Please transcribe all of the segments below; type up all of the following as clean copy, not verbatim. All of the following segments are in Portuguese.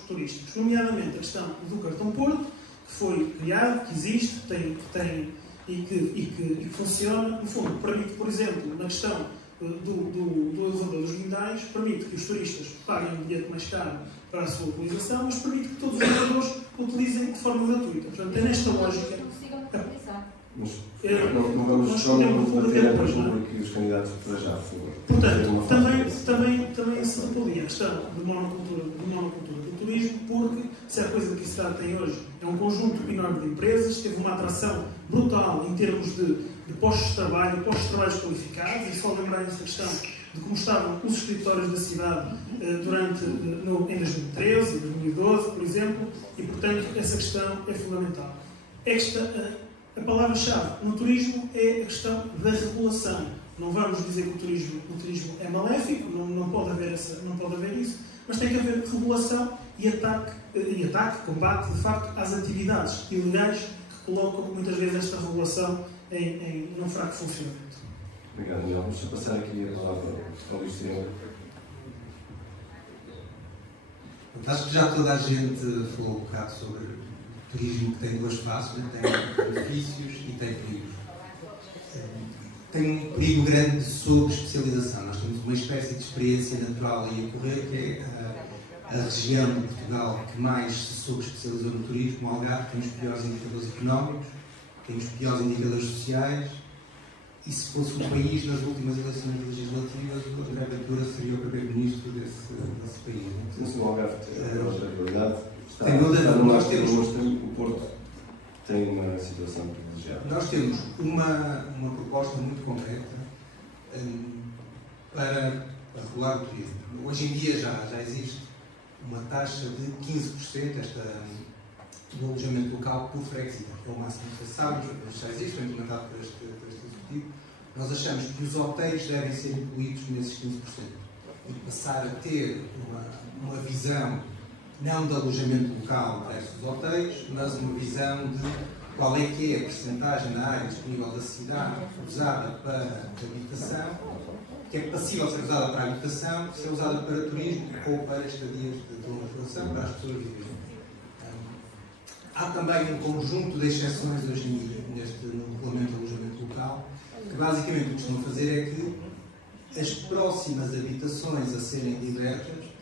turísticos, nomeadamente a questão do cartão Porto, que foi criado, que existe, e que funciona, no fundo, permite, por exemplo, na questão do elevador dos guindais, permite que os turistas paguem um bilhete mais caro para a sua utilização, mas permite que todos os elevadores o utilizem de forma gratuita. Portanto, é nesta lógica. Mas não vamos debater a público e os candidatos para já, por favor. Portanto, também se repudia a questão de monocultura do turismo, porque se a coisa que se trata tem hoje é um conjunto enorme de empresas, teve uma atração brutal em termos de postos de trabalho, postos de trabalho qualificados, e só lembrar essa questão de como estavam os escritórios da cidade em 2013, 2012, por exemplo, e portanto essa questão é fundamental. A palavra-chave no turismo é a questão da regulação. Não vamos dizer que o turismo é maléfico, não pode haver isso, mas tem que haver regulação e ataque, combate, de facto, às atividades ilegais que colocam muitas vezes esta regulação num fraco funcionamento. Obrigado, Miguel. Vamos passar aqui a palavra ao Luís Triângulo. Acho que já toda a gente falou um bocado sobre turismo, que tem duas faces, tem benefícios e tem perigos. Tem um perigo grande de sobre-especialização. Nós temos uma espécie de experiência natural aí a correr, que é a região de Portugal que mais se sobre-especializou no turismo, o Algarve, tem os piores indicadores económicos, tem os piores indicadores sociais, e se fosse um país, nas últimas eleições legislativas, o André Ventura seria o primeiro-ministro desse país. Se o Algarve tem outra realidade, nós temos o Porto tem uma situação privilegiada. Nós temos uma proposta muito concreta para regular o turismo. Hoje em dia já existe uma taxa de 15% do alojamento local por freguesia, que é o máximo que se sabe, já existe, foi implementado por este Executivo. Nós achamos que os hotéis devem ser incluídos nesses 15% e passar a ter uma visão não de alojamento local versus hotéis, mas uma visão de qual é que é a percentagem da área disponível da cidade usada para habitação, que é passível ser usada para habitação, ser usada para turismo ou para estadias de longa duração, para as pessoas viverem. Há também um conjunto de exceções hoje em dia no regulamento de alojamento local, que basicamente o que costumam fazer é que as próximas habitações a serem libertas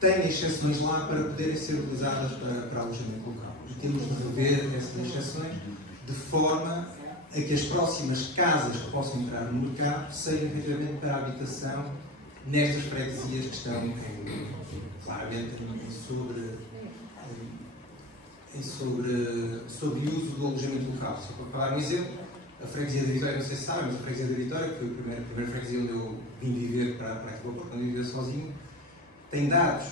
têm exceções lá para poderem ser utilizadas para alojamento local. E temos de rever essas exceções de forma a que as próximas casas que possam entrar no mercado sejam efetivamente para a habitação nestas freguesias que estão claramente sobre uso do alojamento local. Só para falar um exemplo, a freguesia da Vitória, não sei se sabem, mas a freguesia da Vitória, que foi a primeira freguesia onde eu vim viver para aqui, quando eu viver sozinho, tem dados,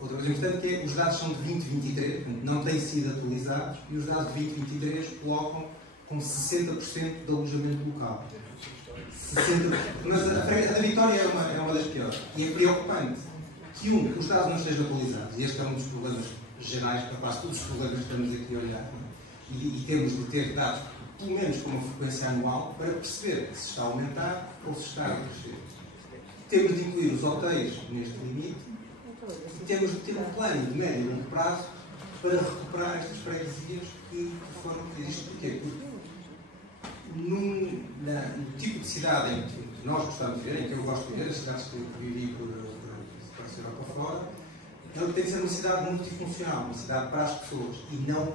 outra coisa importante, que é os dados são de 2023, não têm sido atualizados, e os dados de 2023 colocam com 60% de alojamento local. 60%. Mas a da Vitória é uma das piores. E é preocupante que, os dados não estejam atualizados, e este é um dos problemas gerais, para quase todos os problemas que estamos aqui a olhar, e temos de ter dados, pelo menos com uma frequência anual, para perceber se está a aumentar ou se está a crescer. Temos de incluir os hotéis neste limite e temos de ter um plano de médio e longo prazo para recuperar estas freguesias que foram isto. Porquê? Porque no tipo de cidade em que nós gostamos de viver, em que eu gosto de viver, as cidades que vivi por a Europa fora, ela tem de ser uma cidade multifuncional, uma cidade para as pessoas, e não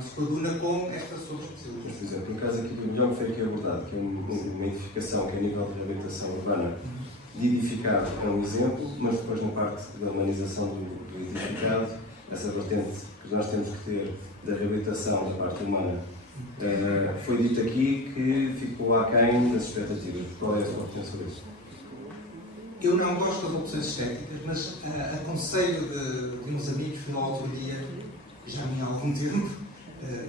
se coaduna com esta sobre-especialização. Por exemplo, no caso aqui do melhor que foi aqui abordado, que é uma edificação que é a nível de reabilitação urbana de edificado é um exemplo, mas depois na parte da humanização do edificado, essa vertente que nós temos que ter da reabilitação da parte humana, foi dito aqui que ficou aquém das expectativas. Qual é a sua opinião sobre isso? Eu não gosto das opções estéticas, mas aconselho de uns amigos que no outro dia, já há algum tempo,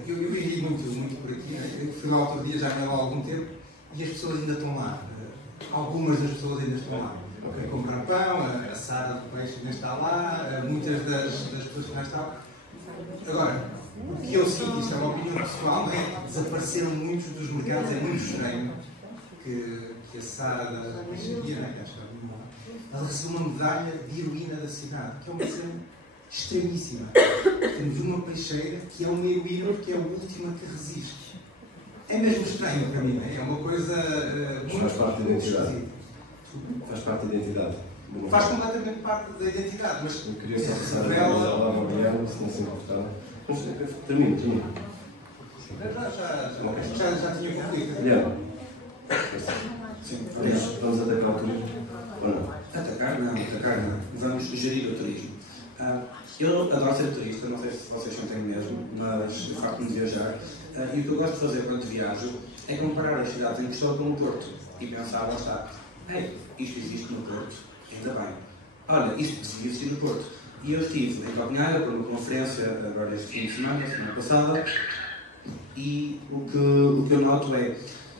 eu vivi muito por aqui, eu fui lá outro dia, já há algum tempo, e as pessoas ainda estão lá. Algumas das pessoas ainda estão lá. A comprar pão, a Sara do Peixe ainda está lá, muitas das pessoas que lá estão. Agora, o que eu sinto, isto é uma opinião pessoal, desapareceram muitos dos mercados, é muito estranho que a Sara da Peixaria, que acho que ela recebeu uma medalha de heroína da cidade, que é uma cena extremíssima. Temos uma peixeira que é uma heroína porque é a última que resiste. É mesmo estranho para mim, é uma coisa muito... Faz parte da identidade. Faz parte da identidade. Faz completamente parte da identidade, mas... Eu queria só passar a palavra ao Guilherme, se não se importar. Mas termino. Já tinha concluído. Guilherme. Vamos atacar o turismo? Ou não? Atacar não. Vamos gerir o turismo. Eu adoro ser turista, não sei se vocês sentem mesmo, mas de facto de viajar. E o que eu gosto de fazer quando viajo é comparar as cidades em questão com o Porto e pensar, lá está, isto existe no Porto, ainda bem. Olha, isto devia existir no Porto. E eu estive em Copenhague para uma conferência agora este fim de semana passada, e o que eu noto é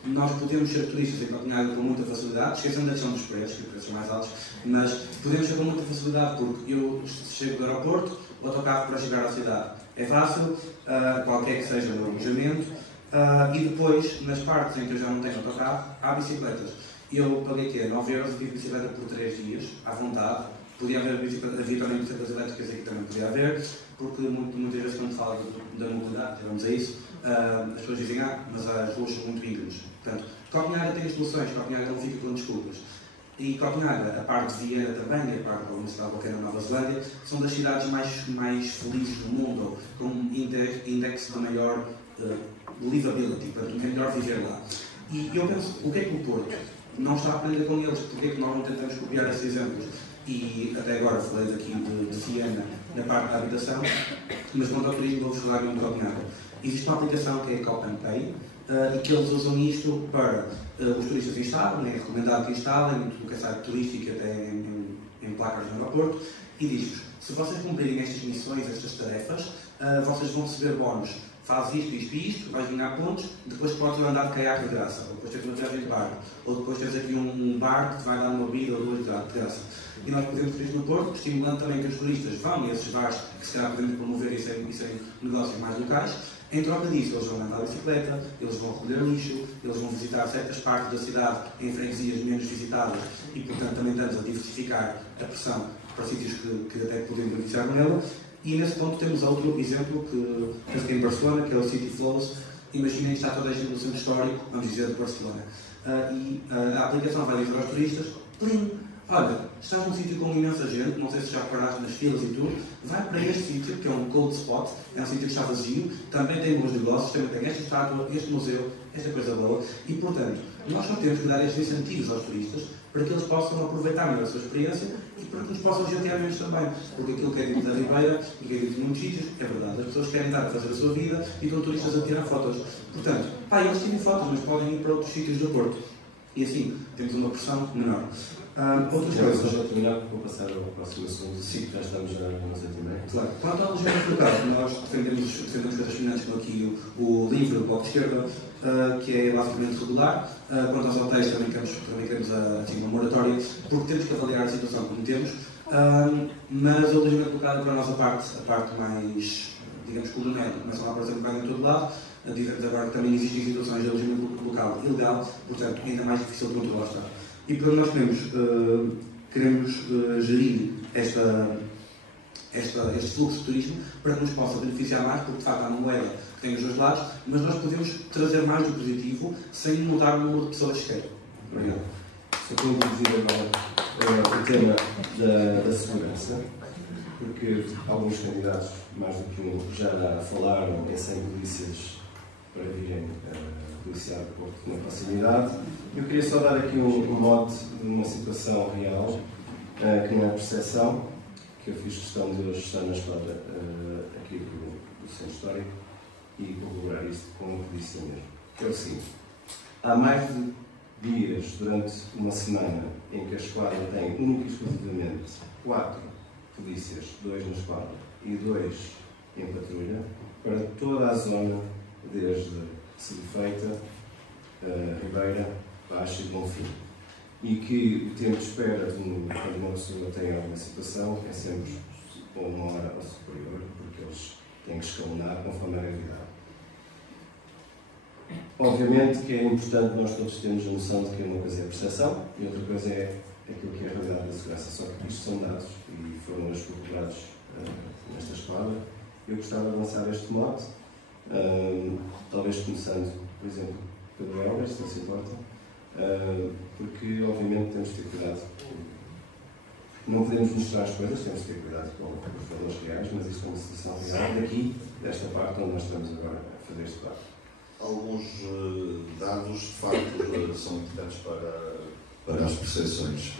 nós podemos ser turistas em Copenhague com muita facilidade, esquecendo da questão dos preços, que os preços são mais altos, mas podemos ser com muita facilidade porque eu chego do aeroporto, o autocarro para chegar à cidade é fácil, qualquer que seja o alojamento, e depois, nas partes em que eu já não tenho autocarro, há bicicletas. Eu paguei que 9 euros e tive bicicleta por 3 dias, à vontade. Podia haver havia também bicicletas elétricas aqui também podia haver, porque muitas vezes quando fala da mobilidade, vamos a isso, as pessoas dizem, mas as ruas são muito íngremes. Portanto, Copenhague tem as soluções, Copenhague não fica com desculpas. E Copenhague, a parte de Viena também, e a parte da Universidade qualquer na Nova Zelândia, são das cidades mais felizes do mundo, com um índice da maior livability, portanto, é melhor viver lá. E eu penso, o que é que o Porto não está a aprender com eles? Porque é que nós não tentamos copiar esses exemplos? E até agora falei aqui de Viena na parte da habitação, mas quanto ao turismo vou-vos falar em Copenhague. Existe uma aplicação que é a Copenpay, e que eles usam isto para os turistas instalam, é recomendado que instalem, tudo que é site turístico até em placas no aeroporto, e diz-vos, se vocês cumprirem estas missões, estas tarefas, vocês vão receber bónus. Faz isto, isto e isto, vais ganhar pontos, depois podes andar de caiaque de graça, ou depois tens uma viagem de barco, ou depois tens aqui um bar que te vai dar uma bebida ou duas de graça. E nós podemos ter isto no Porto, estimulando também que os turistas vão a esses bares que se calhar podemos promover e serem negócios mais locais. Em troca disso, eles vão andar de bicicleta, eles vão recolher lixo, eles vão visitar certas partes da cidade em freguesias menos visitadas e, portanto, também estamos a diversificar a pressão para sítios que até podemos beneficiar com ela. E nesse ponto temos outro exemplo que penso que é em Barcelona, que é o City Flows. Imaginem que está toda a gente no centro histórico, vamos dizer, de Barcelona. E a aplicação vai dizer aos turistas, plim, olha, estás num sítio com imensa gente, não sei se já reparaste nas filas e tudo, vai para este sítio, que é um cold spot, é um sítio que está vazio, também tem bons negócios, também tem esta estátua, este museu, esta coisa boa, e portanto, nós só temos que dar estes incentivos aos turistas para que eles possam aproveitar melhor a sua experiência e para que nos possam chatear menos também, porque aquilo que é dito da Ribeira e que é dito em muitos sítios é verdade, as pessoas querem dar a fazer a sua vida e estão turistas a tirar fotos. Portanto, eles tiram fotos, mas podem ir para outros sítios do Porto. E assim, temos uma pressão menor. Outras coisas. Só para terminar, vou passar ao próximo assunto. Sim, já estamos já nos 8h30. Claro. Quanto ao alojamento local, nós defendemos coisas semelhantes com aqui o livro do Bloco de Esquerda, que é basicamente regular. Quanto aos hotéis, também queremos assim, uma moratória, porque temos que avaliar a situação como temos. Mas o alojamento local é para a nossa parte, a parte mais, digamos, colonial, começam a aparecer um bocado em todo lado. Dizemos agora que também existem situações de alojamento local ilegal, portanto, ainda mais difícil de controlar está. E portanto nós queremos gerir este fluxo de turismo para que nos possa beneficiar mais, porque de facto há uma moeda que tem os dois lados, mas nós podemos trazer mais do positivo sem mudar o número de pessoas que querem. Obrigado. Só para introduzir agora o tema da segurança, porque alguns candidatos, mais do que um, já falaram em 100 polícias para virem policiar o Porto na proximidade. Eu queria só dar aqui um mote de uma situação real, que não é percepção, que eu fiz questão de hoje estar na escola aqui do Centro Histórico e corroborar isto com a polícia mesmo. Que é o seguinte: há mais de dias durante uma semana em que a esquadra tem única e exclusivamente 4 polícias, 2 na esquadra e 2 em patrulha, para toda a zona, desde Sebefeita, Ribeira, Baixa e Bonfim. E que o tempo de espera quando uma pessoa tem alguma situação é sempre ou 1 hora ou superior, porque eles têm que escalonar conforme a gravidade. Obviamente que é importante nós todos termos a noção de que uma coisa é a percepção e outra coisa é aquilo que é a realidade da segurança. Só que isto são dados e foram eles corroborados nesta esquadra. Eu gostava de lançar este mote, talvez começando, por exemplo, pelo Elber, se não se importa, porque obviamente temos de ter cuidado. Não podemos mostrar as coisas, temos de ter cuidado com os valores reais, mas isto é uma situação real daqui, desta parte onde nós estamos agora a fazer este debate. Alguns dados, de facto, são importantes para as percepções.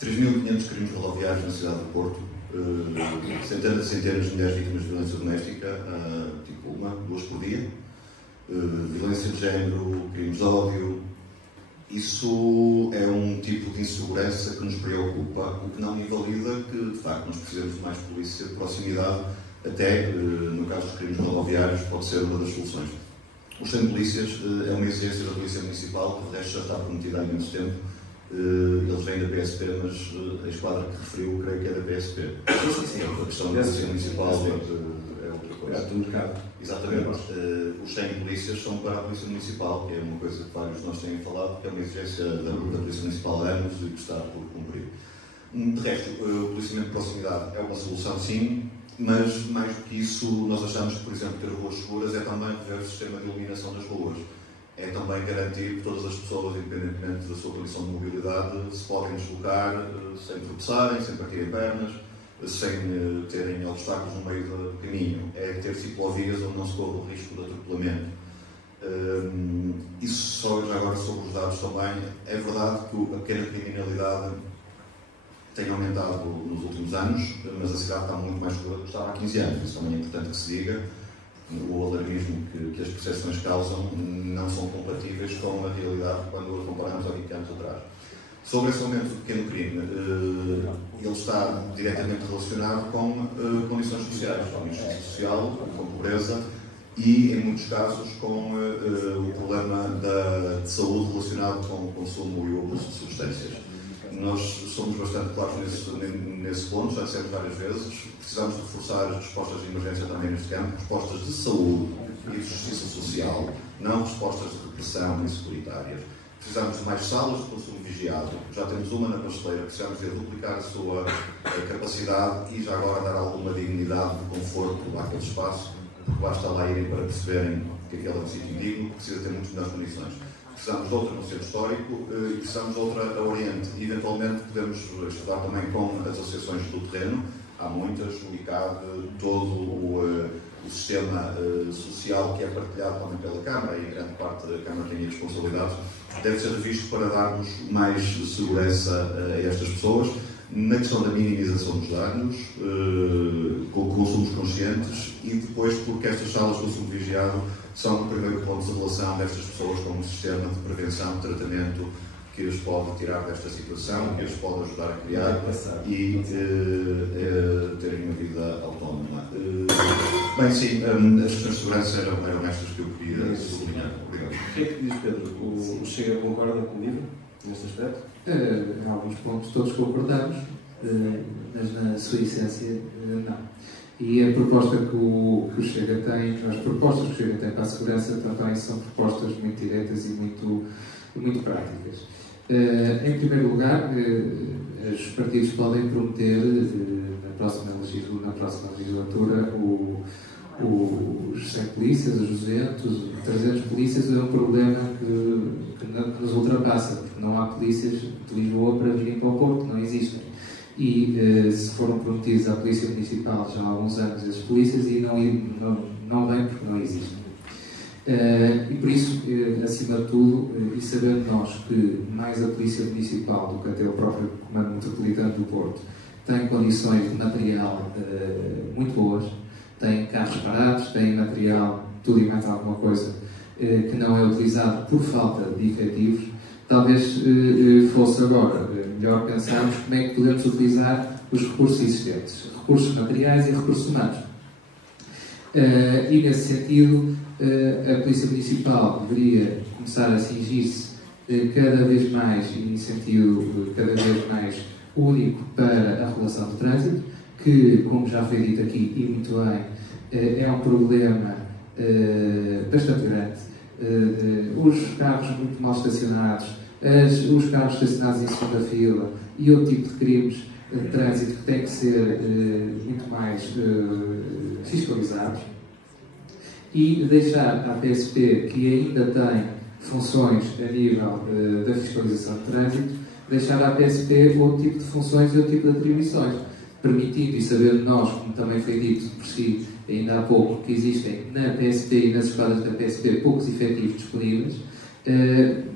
3.500 crimes rodoviários na cidade do Porto, centenas e centenas de milhares de vítimas de violência doméstica, tipo 1, 2 por dia, violência de género, crimes de ódio. Isso é um tipo de insegurança que nos preocupa, o que não invalida que, de facto, nós precisamos de mais polícia de proximidade, até, no caso dos crimes rodoviários, pode ser uma das soluções. Os 100 polícias é uma exigência da Polícia Municipal, que de resto já está prometida há imenso tempo. Eles vêm da PSP, mas a esquadra que referiu, creio que é da PSP. Sim, a questão da Polícia Municipal é outra coisa. do mercado. Exatamente. Os 100 polícias são para a Polícia Municipal, que é uma coisa que vários de nós têm falado, que é uma exigência da Polícia Municipal há anos e que está por cumprir. De resto, o policiamento de proximidade é uma solução, sim, mas mais do que isso, nós achamos que, por exemplo, ter ruas seguras é também rever o sistema de iluminação das ruas. É também garantir que todas as pessoas, independentemente da sua condição de mobilidade, se podem deslocar sem tropeçarem, sem partirem pernas, sem terem obstáculos no meio do caminho. É ter ciclovias onde não se corre o risco de atropelamento. Isso só já agora sobre os dados também. É verdade que a pequena criminalidade tem aumentado nos últimos anos, mas a cidade está muito mais segura do que estava há 15 anos. Isso também é importante que se diga. O alarmismo que as percepções causam não são compatíveis com a realidade quando a comparamos há 20 anos atrás. Sobre esse aumento do pequeno crime, ele está diretamente relacionado com condições sociais, com injustiça social, com pobreza e, em muitos casos, com o problema de saúde relacionado com o consumo e o abuso de substâncias. Nós somos bastante claros nesse ponto, já dissemos várias vezes. Precisamos de reforçar as respostas de emergência também neste campo, respostas de saúde e de justiça social, não respostas de repressão e securitárias. Precisamos de mais salas de consumo vigiado. Já temos uma na Pasteleira, precisamos de duplicar a sua capacidade e já agora dar alguma dignidade de conforto àquele espaço, porque basta lá irem para perceberem que aquele é um sítio indigno, que precisa ter muitas melhores condições. Precisamos de outra no centro histórico e precisamos de outra a Oriente. E, eventualmente, podemos estudar também com as associações do terreno. Há muitas, o ICAD, todo o sistema social que é partilhado também pela Câmara, e grande parte da Câmara tem responsabilidades, deve ser revisto para darmos mais segurança a estas pessoas. Na questão da minimização dos danos, com consumos conscientes, e depois porque estas salas de consumo vigiado são o primeiro ponto de relação destas pessoas com um sistema de prevenção, de tratamento que as pode tirar desta situação, que as pode ajudar a criar e terem uma vida autónoma. Bem, sim, as questões de segurança eram estas que eu queria sublinhar. Obrigado. O que é que diz, Pedro? O Chega concorda comigo neste aspecto? Há alguns pontos todos concordamos, mas na sua essência não. E a proposta que o Chega tem, as propostas que o Chega tem para a segurança também são propostas muito diretas e muito práticas. Em primeiro lugar, os partidos podem prometer na próxima legislatura os 100 polícias, os 200, 300 polícias. É um problema que nos ultrapassa, porque não há polícias de Lisboa para virem para o Porto, não existem. E se foram prometidos à Polícia Municipal já há alguns anos esses polícias e não vêm porque não existem. E por isso, acima de tudo, e sabendo nós que mais a Polícia Municipal do que até o próprio Comando Metropolitano do Porto tem condições de material muito boas, tem carros parados, tem material, tudo e mais alguma coisa, que não é utilizado por falta de efetivos, talvez fosse agora melhor pensarmos como é que podemos utilizar os recursos existentes, recursos materiais e recursos humanos. E nesse sentido, a Polícia Municipal deveria começar a cingir-se cada vez mais, e em sentido cada vez mais único, para a regulação do trânsito, que, como já foi dito aqui, e muito bem, é um problema bastante grande. Os carros muito mal estacionados, os carros estacionados em segunda fila e outro tipo de crimes de trânsito que têm que ser muito mais fiscalizados, e deixar à PSP, que ainda tem funções a nível da fiscalização de trânsito, deixar à PSP outro tipo de funções e outro tipo de atribuições, permitindo e sabendo nós, como também foi dito por si ainda há pouco, que existem na PSP e nas esquadras da PSP poucos efetivos disponíveis.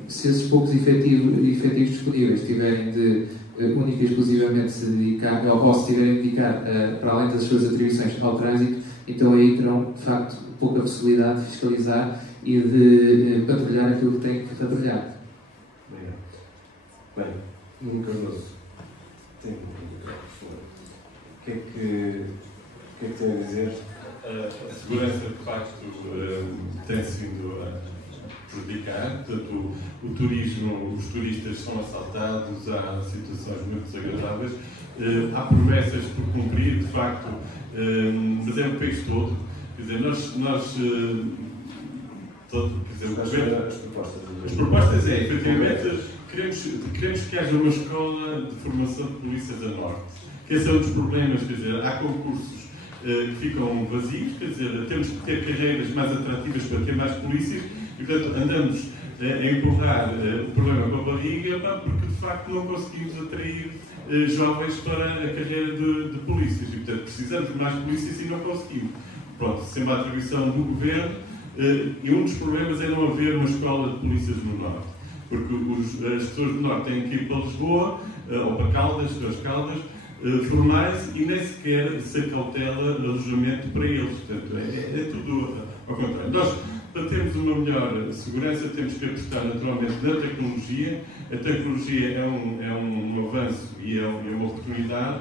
Se esses poucos efetivos disponíveis tiverem de única e exclusivamente se dedicar, ou se tiverem de dedicar para além das suas atribuições ao trânsito, então aí terão de facto pouca possibilidade de fiscalizar e de patrulhar aquilo que têm que patrulhar. Bem, Nuno Cardoso, tem o que é que tem a dizer? A segurança, de facto, tem-se vindo a prejudicar. Portanto, o turismo, os turistas são assaltados, há situações muito desagradáveis, há promessas por cumprir, de facto, mas é o país todo. Quer dizer, as propostas é, efetivamente, queremos que haja uma escola de formação de polícias a norte. Que esse é um dos problemas, quer dizer, há concursos que ficam vazios, quer dizer, temos que ter carreiras mais atrativas para ter mais polícias e, portanto, andamos a empurrar o problema com a barriga porque, de facto, não conseguimos atrair jovens para a carreira de polícias e, portanto, precisamos de mais polícias e não conseguimos. Pronto, sempre a atribuição do governo e um dos problemas é não haver uma escola de polícias no norte, porque as pessoas do norte têm que ir para Lisboa ou para Caldas, formais e nem sequer se acautela alojamento para eles. Portanto, é tudo ao contrário. Nós, para termos uma melhor segurança, temos que apostar naturalmente na tecnologia. A tecnologia é um avanço e é uma oportunidade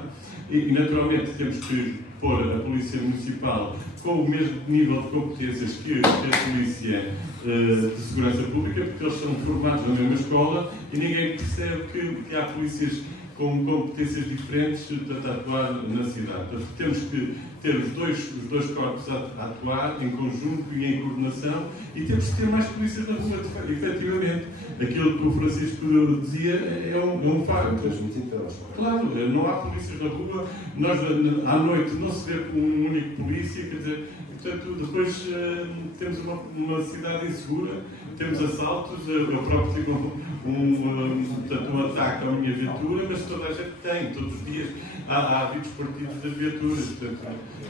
e naturalmente temos que pôr a Polícia Municipal com o mesmo nível de competências que a Polícia de Segurança Pública, porque eles são formados na mesma escola e ninguém percebe que há polícias com competências diferentes a atuar na cidade. Portanto, temos que ter os dois corpos a atuar em conjunto e em coordenação e temos que ter mais polícias na rua, efetivamente. Aquilo que o Francisco dizia é um facto. Claro, não há polícias na rua, nós à noite não se vê um único polícia, quer dizer, portanto, depois temos uma cidade insegura, temos assaltos, eu próprio tive um ataque à minha viatura, mas toda a gente tem, todos os dias há vídeos partidos das viaturas, portanto,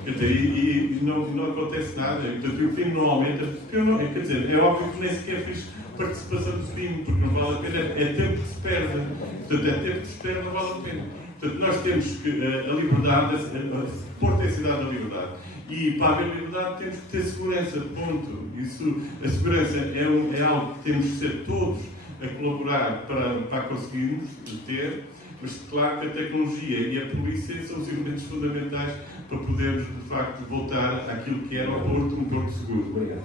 quer dizer, e não acontece nada, portanto, o crime não aumenta, quer dizer, é óbvio que nem sequer fiz participação do crime, porque não vale a pena, é tempo que se perde, portanto, é tempo que se perde, não vale a pena. Portanto, nós temos que a liberdade, a potencialidade da liberdade. E para haver liberdade temos que ter segurança, ponto. A segurança é algo que temos que ser todos a colaborar para conseguirmos ter, mas claro que a tecnologia e a polícia são os elementos fundamentais para podermos, de facto, voltar àquilo que era o Porto, um Porto seguro. Obrigado.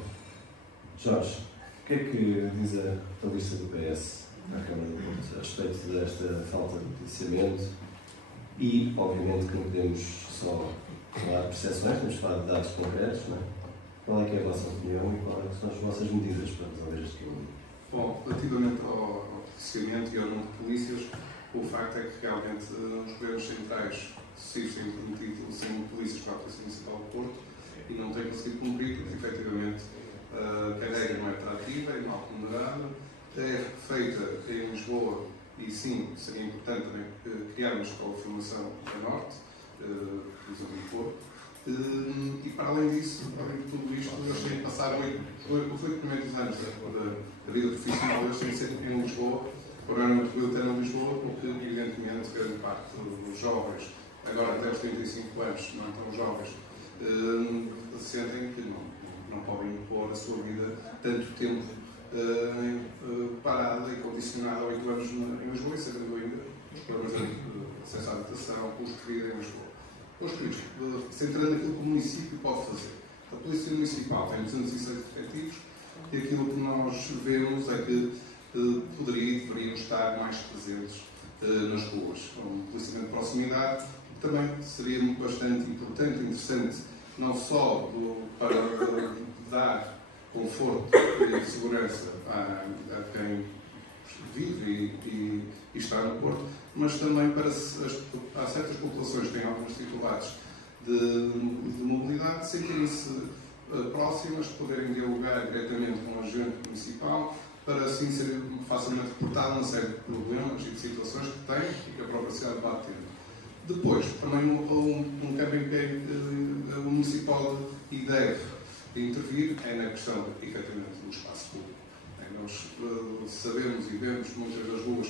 Jorge, o que é que diz a lista do PS à Câmara do Porto a respeito desta falta de policiamento? E, obviamente, que não podemos só falar de percepções, temos de falar de dados concretos, não é? Qual é que é a vossa opinião e quais são as vossas medidas para resolver este problema? Bom, relativamente ao policiamento e ao número de polícias, o facto é que realmente os governos centrais sucessivos têm prometido 100 polícias para a Polícia Municipal do Porto e não têm conseguido cumprir, porque efetivamente a carreira não é atrativa, é mal remunerada, é feita em Lisboa e sim, seria importante também criar uma escola de formação a norte, por exemplo, em Porto. E para além disso, além de tudo isto, eles têm que passar os 8 primeiros anos da vida profissional, eles têm que ser em Lisboa, o programa metropolitano em Lisboa, porque evidentemente grande parte dos jovens, agora até aos 35 anos, não tão jovens, sentem que não podem impor a sua vida tanto tempo parada e condicionada a 8 anos em Lisboa e sabendo ainda os problemas de acesso à habitação, custo de vida em Lisboa. Posto isto, centrando naquilo que o município pode fazer. A Polícia Municipal tem 206 efetivos e aquilo que nós vemos é que poderia e deveriam estar mais presentes nas ruas. Um policiamento de proximidade que também seria bastante importante e interessante, não só para dar conforto e segurança a quem vive e está no Porto, mas também para há certas populações que têm algumas dificuldades de mobilidade, sentirem-se próximas, poderem dialogar diretamente com o agente municipal, para assim ser facilmente reportado uma série de problemas e de situações que têm e que a própria cidade vai tendo. Depois, também um campo em que o municipal deve intervir é na questão, efetivamente, do espaço público. Nós sabemos e vemos muitas das ruas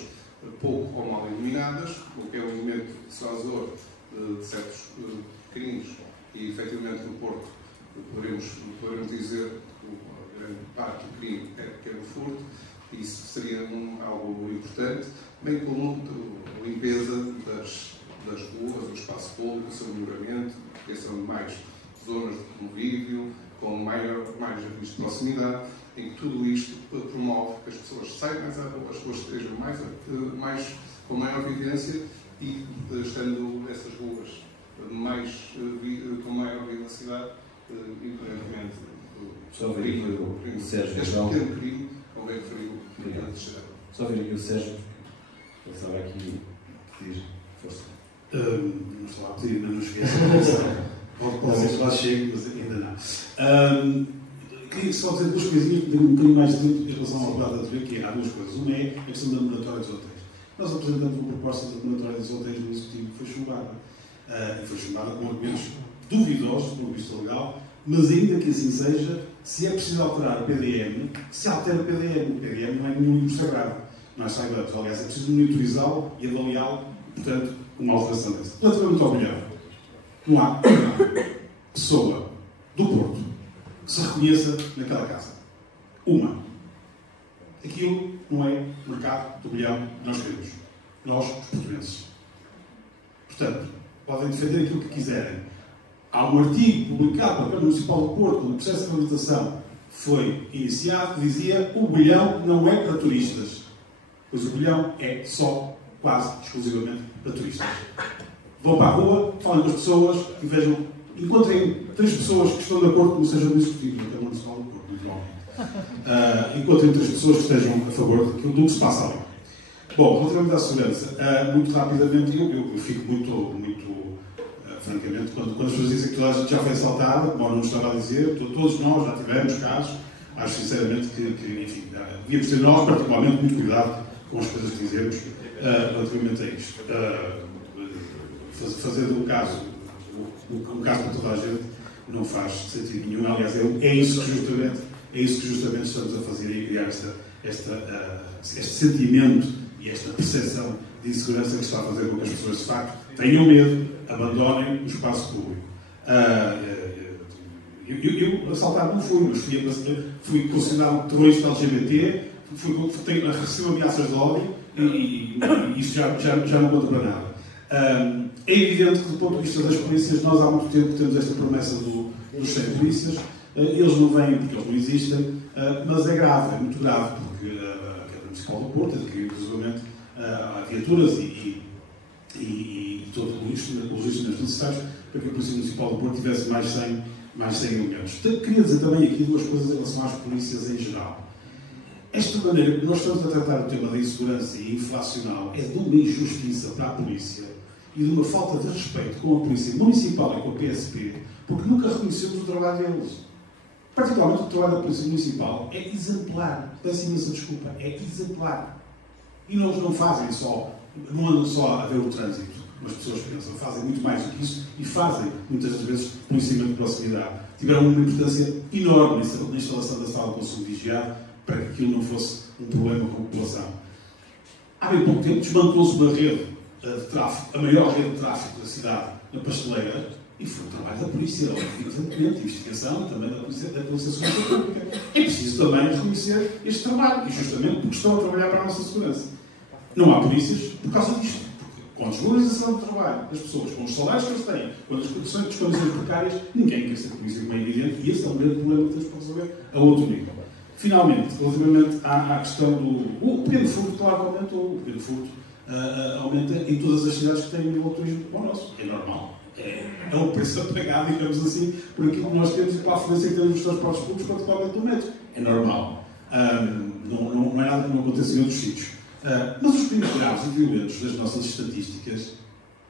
pouco ou mal iluminadas, o que é um elemento dissuasor de certos crimes, e efetivamente no Porto poderemos dizer que a grande parte do crime é pequeno furto, e isso seria algo importante, bem como a limpeza das ruas, do espaço público, o seu melhoramento, criação de mais zonas de convívio, com mais serviços de proximidade, em que tudo isto promove que as pessoas saiam mais à rua, as ruas estejam com maior vivência, e estando essas ruas com maior vivacidade, independentemente Só ver aqui o Sérgio. Este pequeno crime, como é referido, Só ver aqui o Sérgio. Eu estava aqui a pedir força. Não estava a pedir, mas não cheguei a essa pode ser que lá chegue, mas ainda não. Queria só dizer duas coisinhas, que tenho um bocadinho mais de tempo em relação ao debate anterior, que há duas coisas. Uma é a questão da moratória dos hotéis. Nós apresentamos uma proposta da moratória dos hotéis no Executivo que foi chumbada. E foi chumbada com argumentos duvidosos do ponto de vista legal, mas ainda que assim seja, se é preciso alterar o PDM, se altera o PDM. O PDM não é nenhum livro sagrado. Nós saibamos, aliás, é preciso monitorizá-lo e avaliá-lo, portanto, uma alteração dessa. Relativamente ao bilhão, não há uma pessoa do Porto que se reconheça naquela casa. Uma. Aquilo não é o mercado do bilhão que nós queremos. Nós, os portugueses. Portanto, podem defender aquilo que quiserem. Há um artigo publicado pela Câmara Municipal do Porto, quando o processo de habilitação foi iniciado, que dizia que o bilhão não é para turistas. Pois o bilhão é só, quase exclusivamente, para turistas. Vão para a rua, falem com as pessoas e vejam, encontrem 3 pessoas que estão de acordo que não sejam do Executivo, na Câmara Municipal do Porto, naturalmente. Encontrem 3 pessoas que estejam a favor do que se passa ali. Bom, relativamente à segurança, muito rapidamente, eu fico muito francamente, quando as pessoas dizem que toda a gente já foi assaltada, como não estava a dizer, todos nós já tivemos casos, acho sinceramente que enfim, devíamos ter nós, particularmente, muito cuidado com as coisas que dizemos relativamente a isto. Fazer um caso para toda a gente não faz sentido nenhum. Aliás, é isso que justamente estamos a fazer, e criar este sentimento e esta percepção de insegurança que está a fazer com que as pessoas, de facto, tenham medo, abandonem o espaço público. Eu assaltado não fui, mas fui considerado terrorista LGBT, recebo ameaças de ódio e isso já não conta para nada. É evidente que, do ponto de vista das polícias, nós há muito tempo temos esta promessa dos 100 polícias. Eles não vêm porque eles não existem, mas é grave, é muito grave, porque a Câmara Municipal do Porto adquiriu, inclusivamente, viaturas e todo o logísticos necessários para que a Polícia Municipal do Porto tivesse mais 100 elementos. Queria dizer também aqui duas coisas em relação às polícias em geral. Esta maneira que nós estamos a tratar o tema da insegurança e inflacional é de uma injustiça para a polícia e de uma falta de respeito com a Polícia Municipal e com a PSP, porque nunca reconhecemos o trabalho deles. Particularmente o trabalho da Polícia Municipal é exemplar. Peço imensa desculpa, é exemplar. E eles não fazem não andam só a ver o trânsito, como as pessoas pensam, fazem muito mais do que isso e fazem, muitas das vezes, policiamento de proximidade. Tiveram uma importância enorme na instalação da sala de consumo vigiado para que aquilo não fosse um problema com a população. Há bem pouco tempo desmantelou-se uma rede de tráfico, a maior rede de tráfico da cidade, na Pasteleira, e foi o trabalho da polícia, evidentemente, de investigação e também da polícia de segurança pública. É preciso também reconhecer este trabalho, e justamente porque estão a trabalhar para a nossa segurança. Não há polícias por causa disto. Porque com a desvalorização do trabalho das pessoas, com os salários que eles têm, com as condições precárias, ninguém quer ser polícia, como é evidente, e esse é um grande problema que temos para resolver a outro nível. Finalmente, relativamente à questão do pequeno furto, claro que aumentou. O pequeno furto aumenta em todas as cidades que têm um nível de turismo como o nosso. É normal. É o preço a pagar, digamos assim, por aquilo que nós temos e pela afluência que temos nos transportes públicos, particularmente do metro. É normal. Não é nada que não aconteça em outros sítios. Mas os crimes graves e violentos das nossas estatísticas,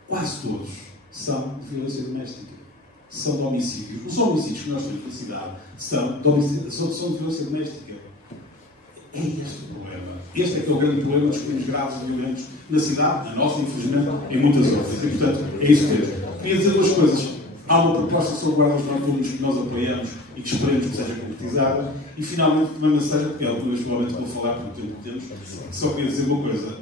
quase todos, são de violência doméstica. São de homicídios. Os homicídios que nós temos na cidade são de violência doméstica. É este o problema. Este é que é o grande problema dos crimes graves e violentos na cidade, na nossa, infelizmente, em muitas outras. E, portanto, é isso mesmo. Queria dizer duas coisas. Há uma proposta de salvaguarda dos bens públicos que nós apoiamos e que esperemos que seja concretizada. E, finalmente, uma mensagem, porque é a última vez que provavelmente vou falar, porque o tempo que temos, só queria dizer uma coisa.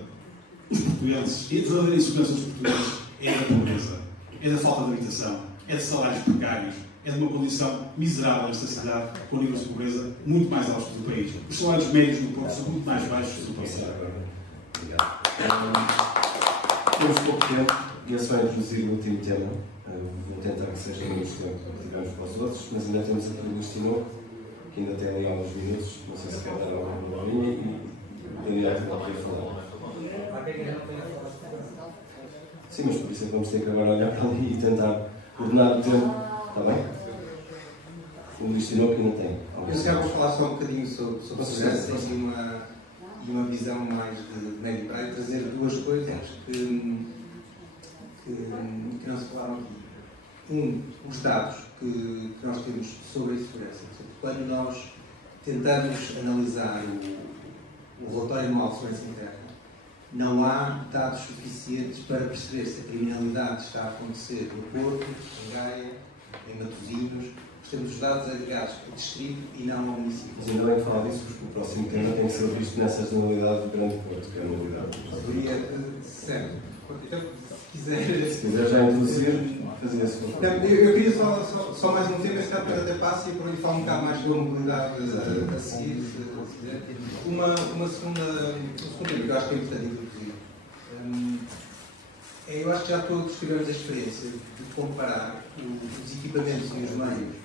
Os portugueses, e a verdadeira insegurança dos portugueses é da pobreza, é da falta de habitação, é de salários precários, é de uma condição miserável nesta cidade, com níveis de pobreza muito mais altos do país. Os salários médios no Porto são muito mais baixos do país. Obrigado. Temos pouco tempo e é só introduzir o último tema. Vou tentar que seja menos tempo que tivemos para os outros, mas ainda temos aqui o Destino, que ainda tem ali alguns minutos. Não sei se quer dar alguma palavrinha e o Daniel também queria falar. Sim, mas por isso é que vamos ter que agora olhar para ali e tentar coordenar o tempo. Está bem? O Destino que ainda tem. Eu se calhar vou falar só um bocadinho sobre a segurança e uma visão mais de médio prazo e trazer duas coisas que não se falaram aqui. Os dados que nós temos sobre a insegurança. Quando nós tentamos analisar o relatório anual de segurança interna, não há dados suficientes para perceber se a criminalidade está a acontecer no Porto, em Gaia, em Matosinhos. Temos os dados agregados ao distrito e não ao município. Mas ainda bem falar disso, porque o próximo tema tem que ser visto nessa generalidade do Grande Porto, que é a novidade. Certo. Então, se quiser já introduzir, fazer esse favor. Eu queria só mais um tema, este depois até passo e por aí falar um bocado mais da mobilidade a seguir, se quiser. Um segundo tema que eu acho que é importante introduzir. Eu acho que já todos tivemos a experiência de comparar os equipamentos e os meios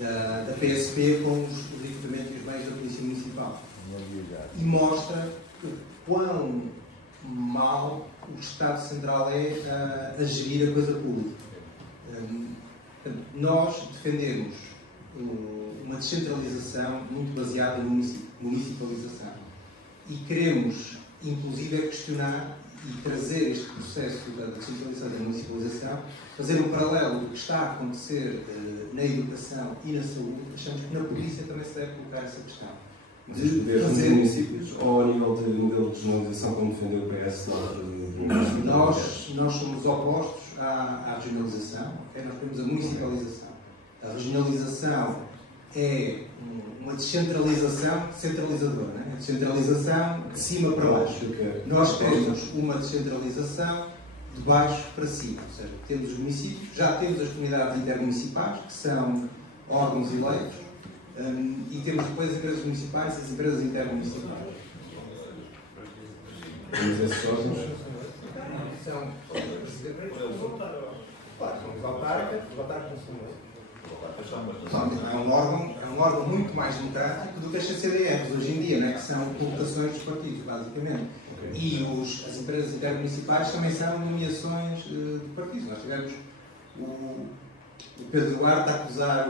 da PSP com os equipamentos e os meios da Polícia Municipal. E mostra quão mal o Estado Central é a gerir a coisa pública. Nós defendemos uma descentralização muito baseada na municipalização. E queremos, inclusive, questionar e trazer este processo da descentralização e da municipalização, fazer um paralelo do que está a acontecer na educação e na saúde. Achamos que na polícia também se deve colocar essa questão. Mas os poderes dos municípios ou a nível de modelo de regionalização, como defendeu o PS? Nós somos opostos à regionalização, okay? Nós temos a municipalização. A regionalização é uma descentralização centralizadora, não é? A descentralização de cima para baixo. Nós temos uma descentralização de baixo para cima, ou seja, temos os municípios, já temos as comunidades intermunicipais, que são órgãos eleitos, e temos depois as empresas municipais e as empresas intermunicipais. Temos esses órgãos? São os autárquicos, é um órgão muito mais democrático do que as CCDRs hoje em dia, né? Que são colocações dos partidos, basicamente. E as empresas intermunicipais também são nomeações de partidos. Nós tivemos o Pedro Duarte a acusar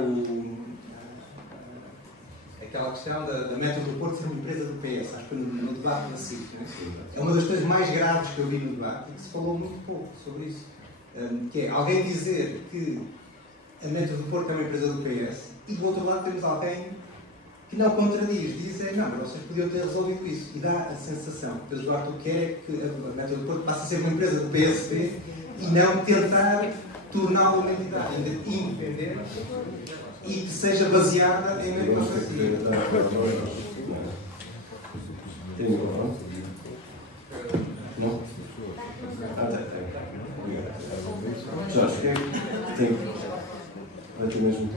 aquela questão da Metro do Porto ser uma empresa do PS, acho que no debate da SIC. Né? É uma das coisas mais graves que eu vi no debate e que se falou muito pouco sobre isso. Que é alguém dizer que a Metro do Porto é uma empresa do PS e do outro lado temos alguém que não contradiz, diz não, mas vocês podiam ter resolvido isso. E dá a sensação, Pedro Duarte o que é que a Metro do Porto passe a ser uma empresa do PSP e não tentar torná-la uma entidade independente e que seja baseada em meritocracia. Não? Jorge, tem aqui mesmo.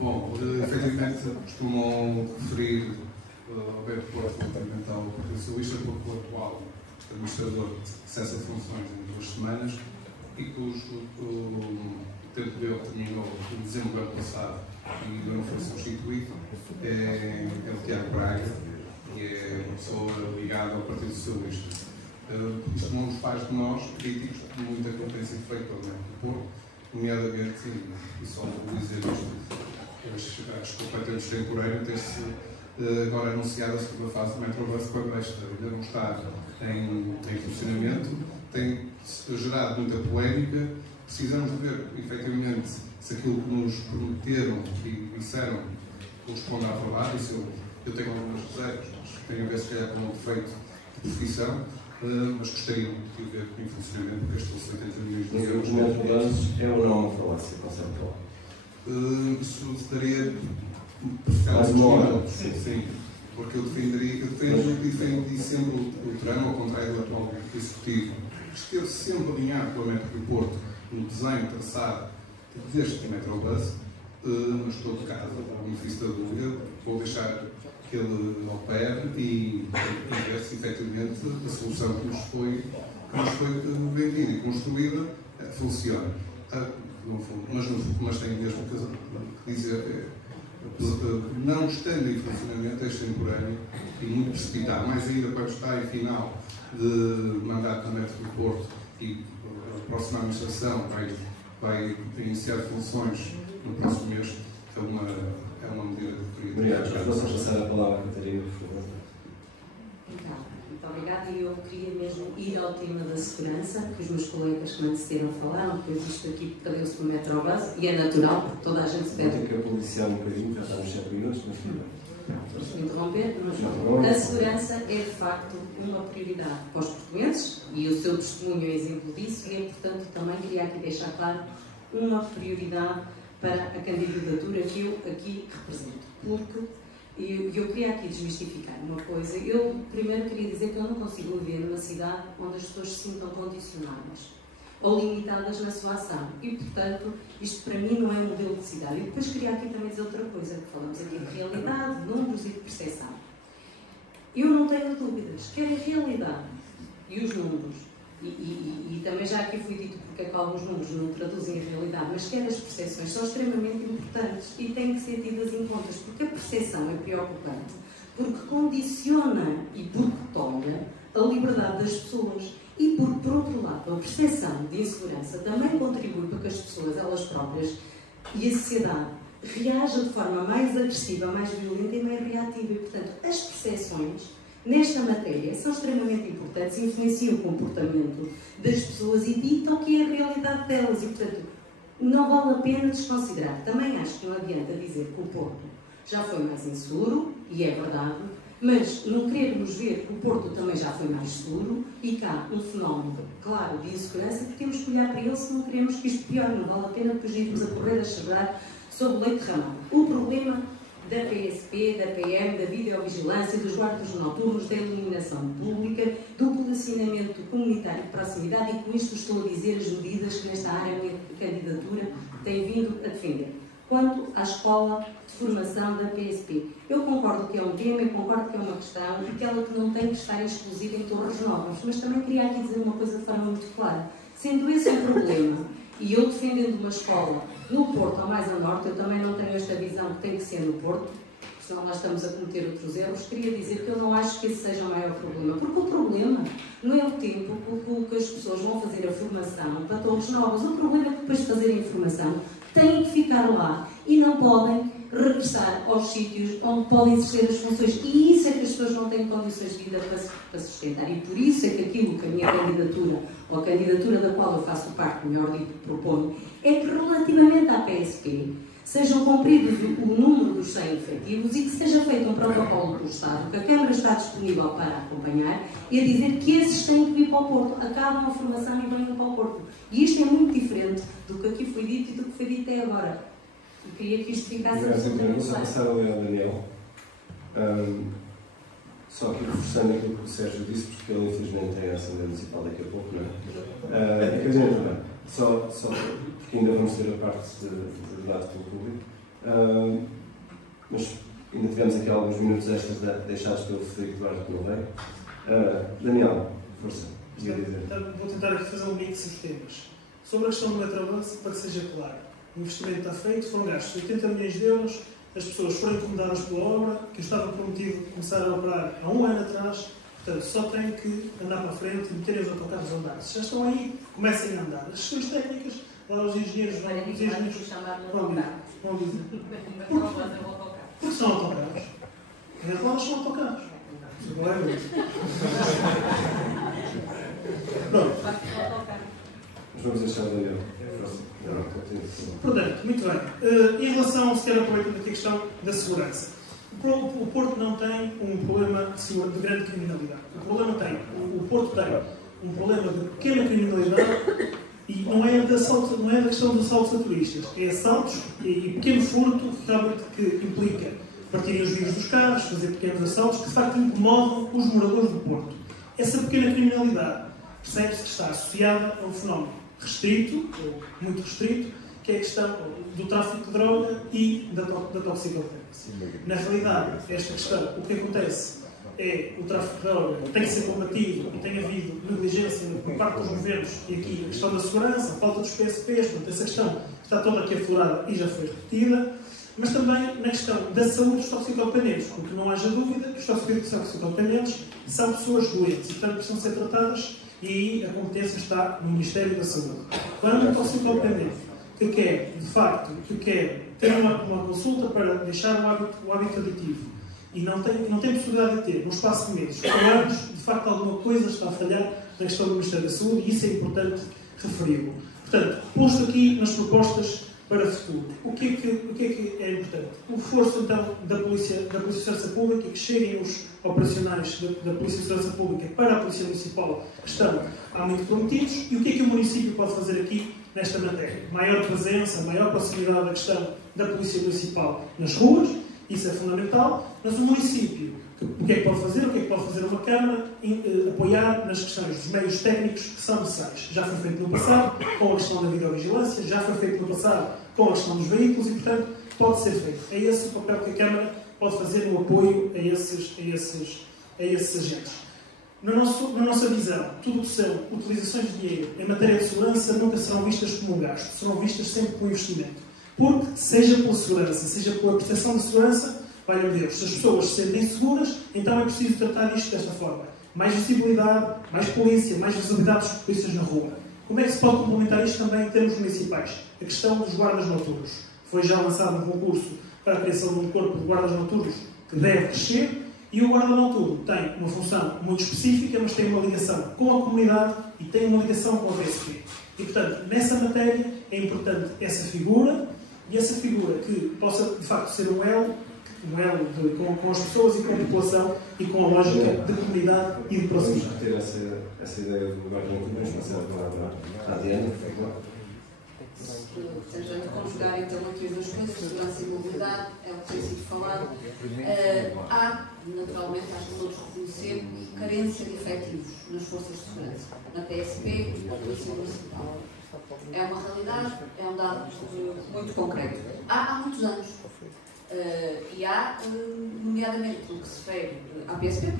Bom, efetivamente costumam referir ao Alberto Porto relativamente ao Partido Socialista porque o atual administrador cessa de funções em 2 semanas e cujo tempo dele terminou em dezembro do ano passado e ainda não foi substituído é o Tiago Braga, que é uma pessoa ligada ao Partido Socialista. Isto não nos faz de nós críticos de muita que tem sido feita do Porto, nomeadamente, e só vou dizer isto, as competentes temporárias agora anunciada sobre a fase do Metrobus com a Brecha ainda não está em funcionamento, tem gerado muita polémica. Precisamos de ver, efetivamente, se aquilo que nos prometeram e disseram corresponde à verdade. Isso eu tenho algumas reservas, mas tem a ver, se calhar, com um defeito de profissão, mas gostaria de ver em funcionamento, porque estes 70 milhões de euros. Os Metrobuses é ou não uma falácia conceptual? Isso estaria mais uma hora. Sim. Porque eu defendi sempre o Trano, ao contrário do atual Executivo, que esteve sempre alinhado com a Metro do Porto no desenho traçado deste Metrobus, mas, em todo caso, ao benefício da dúvida, vou deixar que ele opere e ver se, efetivamente, a solução que nos foi vendida e construída funciona. Mas tenho mesmo que dizer, não estando em funcionamento, é extemporâneo e muito precipitado, mais ainda quando está em final de mandato do Metro do Porto e a próxima administração vai iniciar funções no próximo mês, é uma medida de prioridade. Obrigado. Vamos passar a palavra à Catarina, por favor. Então, muito obrigada. E eu queria mesmo ir ao tema da segurança, que os meus colegas que me antecederam falaram, depois isto aqui perdeu-se no Metrobus, e é natural, porque toda a gente se pede. Vou ter que policiar um bocadinho, já estamos 7 minutos, mas Posso me interromper? Mas a segurança é, de facto, uma prioridade para os portugueses, e o seu testemunho é exemplo disso, e é, portanto, também queria aqui deixar claro uma prioridade para a candidatura que eu aqui represento. Porque eu queria aqui desmistificar uma coisa. Eu primeiro queria dizer que eu não consigo viver numa cidade onde as pessoas se sintam condicionadas ou limitadas na sua ação. E, portanto, isto para mim não é um modelo de cidade. E depois queria aqui também dizer outra coisa, que falamos aqui de realidade, de números e de percepção. Eu não tenho dúvidas, quer a realidade e os números, e também já aqui foi dito porque é que alguns números não traduzem a realidade, mas quer as percepções são extremamente importantes e têm que ser tidas em conta, porque a percepção é preocupante, porque condiciona e porque tolha a liberdade das pessoas. E porque, por outro lado, a percepção de insegurança também contribui para que as pessoas, elas próprias, e a sociedade, reajam de forma mais agressiva, mais violenta e mais reativa. E, portanto, as percepções nesta matéria são extremamente importantes, influenciam o comportamento das pessoas e ditam o que é a realidade delas. E, portanto, não vale a pena desconsiderar. Também acho que não adianta dizer que o Porto já foi mais inseguro, e é verdade, mas não queremos ver que o Porto também já foi mais seguro e cá um fenómeno claro de insegurança que temos que olhar para ele se não queremos que isto piore. Não vale a pena depois irmos a correr a chorar sobre o leite derramado. O problema da PSP, da PM, da videovigilância, dos guardas noturnos, da iluminação pública, do posicionamento comunitário de proximidade, e com isto estou a dizer as medidas que nesta área a minha candidatura tem vindo a defender. Quanto à escola de formação da PSP, eu concordo que é um tema, eu concordo que é uma questão e que ela não tem que estar exclusiva em Torres Novas, mas também queria aqui dizer uma coisa de forma muito clara. Sendo esse um problema, e eu defendendo uma escola no Porto ou mais a norte, eu também não tenho esta visão que tem que ser no Porto, senão nós estamos a cometer outros erros, queria dizer que eu não acho que esse seja o maior problema, porque o problema não é o tempo que as pessoas vão fazer a formação para Torres Novas. O problema é que depois de fazerem a formação têm que ficar lá e não podem regressar aos sítios onde podem exercer as funções. E isso é que as pessoas não têm condições de vida para sustentar. E por isso é que aquilo que a minha candidatura, ou a candidatura da qual eu faço parte, melhor dito, proponho, é que relativamente à PSP sejam cumpridos o número dos 100 efetivos e que seja feito um protocolo do Estado, que a Câmara está disponível para acompanhar e a dizer que esses têm que vir para o Porto, acabam a formação e venham para o Porto. E isto é muito diferente do que aqui foi dito e do que foi dito até agora. E queria que isto ficasse absolutamente claro. Vou passar ao Daniel. Só aqui reforçando aquilo que o Sérgio disse, porque ele infelizmente tem a Assembleia Municipal daqui a pouco, não é? Quer dizer, também. Só porque ainda vamos ter a parte de debate pelo público. Mas ainda tivemos aqui alguns minutos extras deixados pelo Frederico Duarte que não veio. Daniel, força. Vou tentar aqui fazer um mix de temas. Sobre a questão do Metrobus, para que seja claro, o investimento está feito, foram gastos 80 milhões de euros, as pessoas foram incomodadas pela obra, que estava prometido começar a operar há um ano atrás, portanto, só têm que andar para a frente e meterem os autocarros a andar. Se já estão aí, comecem a andar. As questões técnicas, lá os engenheiros vão dizer. Porque são autocarros. Cadeiras de rodas são autocarros. Pronto. Vamos deixar o Daniel. Portanto, muito bem. Em relação, se quer aproveitando aqui a questão da segurança. O Porto não tem um problema de grande criminalidade. O Porto tem um problema de pequena criminalidade e não é da questão dos assaltos a turistas. É assaltos e pequeno furto realmente que implica partirem os vidros dos carros, fazer pequenos assaltos que de facto incomodam os moradores do Porto. Essa pequena criminalidade percebe-se que está associada a um fenómeno restrito, ou muito restrito, que é a questão do tráfico de droga e da toxicodependência. Na realidade, esta questão, o que acontece é o tráfico de droga tem que ser combatido e tem havido negligência por parte dos governos, e aqui a questão da segurança, a falta dos PSPs, portanto, essa questão está toda aqui aflorada e já foi repetida, mas também na questão da saúde dos toxicodependentes, porque não haja dúvida que os toxicodependentes são pessoas doentes e, portanto, precisam ser tratadas, e aí a competência está no Ministério da Saúde. Quando um toxicodependente que quer ter uma consulta para deixar o hábito aditivo e não tem possibilidade de ter, num espaço de meses ou anos, de facto alguma coisa está a falhar na questão do Ministério da Saúde, e isso é importante referi-lo. Portanto, posto aqui nas propostas para o futuro, o que é importante? O reforço, então, da Polícia de Segurança Pública, que cheguem os operacionais da Polícia de Segurança Pública para a Polícia Municipal, que estão há muito prometidos, e o que o município pode fazer aqui nesta matéria? Maior presença, maior proximidade da questão da Polícia Municipal nas ruas, isso é fundamental, mas o município, o que é que pode fazer? O que é que pode fazer uma Câmara? Apoiar nas questões dos meios técnicos que são necessários. Já foi feito no passado com a questão da videovigilância, já foi feito no passado com a questão dos veículos e, portanto, pode ser feito. É esse o papel que a Câmara pode fazer no apoio a esses agentes. Na nossa visão, tudo que são utilizações de dinheiro em matéria de segurança nunca serão vistas como um gasto, serão vistas sempre como um investimento. Porque, seja pela segurança, seja pela proteção da segurança, valha-me Deus, se as pessoas se sentem seguras, então é preciso tratar isto desta forma. Mais visibilidade, mais polícia, mais visibilidade dos polícias na rua. Como é que se pode complementar isto também em termos municipais? A questão dos guardas noturnos. Foi já lançado um concurso para a criação de um corpo de guardas noturnos que deve crescer, e o guarda noturno tem uma função muito específica, mas tem uma ligação com a comunidade e tem uma ligação com a PSP. E, portanto, nessa matéria é importante essa figura, e essa figura que possa, de facto, ser um elo com as pessoas e com a população e com a lógica de comunidade e de proximidade. Vamos reter essa ideia do guarda noturno, vamos passar a palavra à Diana, por favor. Tentando conjugar então aqui as duas coisas, segurança e mobilidade, é o que tem sido falado. Há, naturalmente, acho que todos reconhecemos, carência de efetivos nas forças de segurança, na PSP e na Polícia Municipal. É uma realidade, é um dado muito concreto. Há muitos anos. E há, nomeadamente, no que se refere à PSP,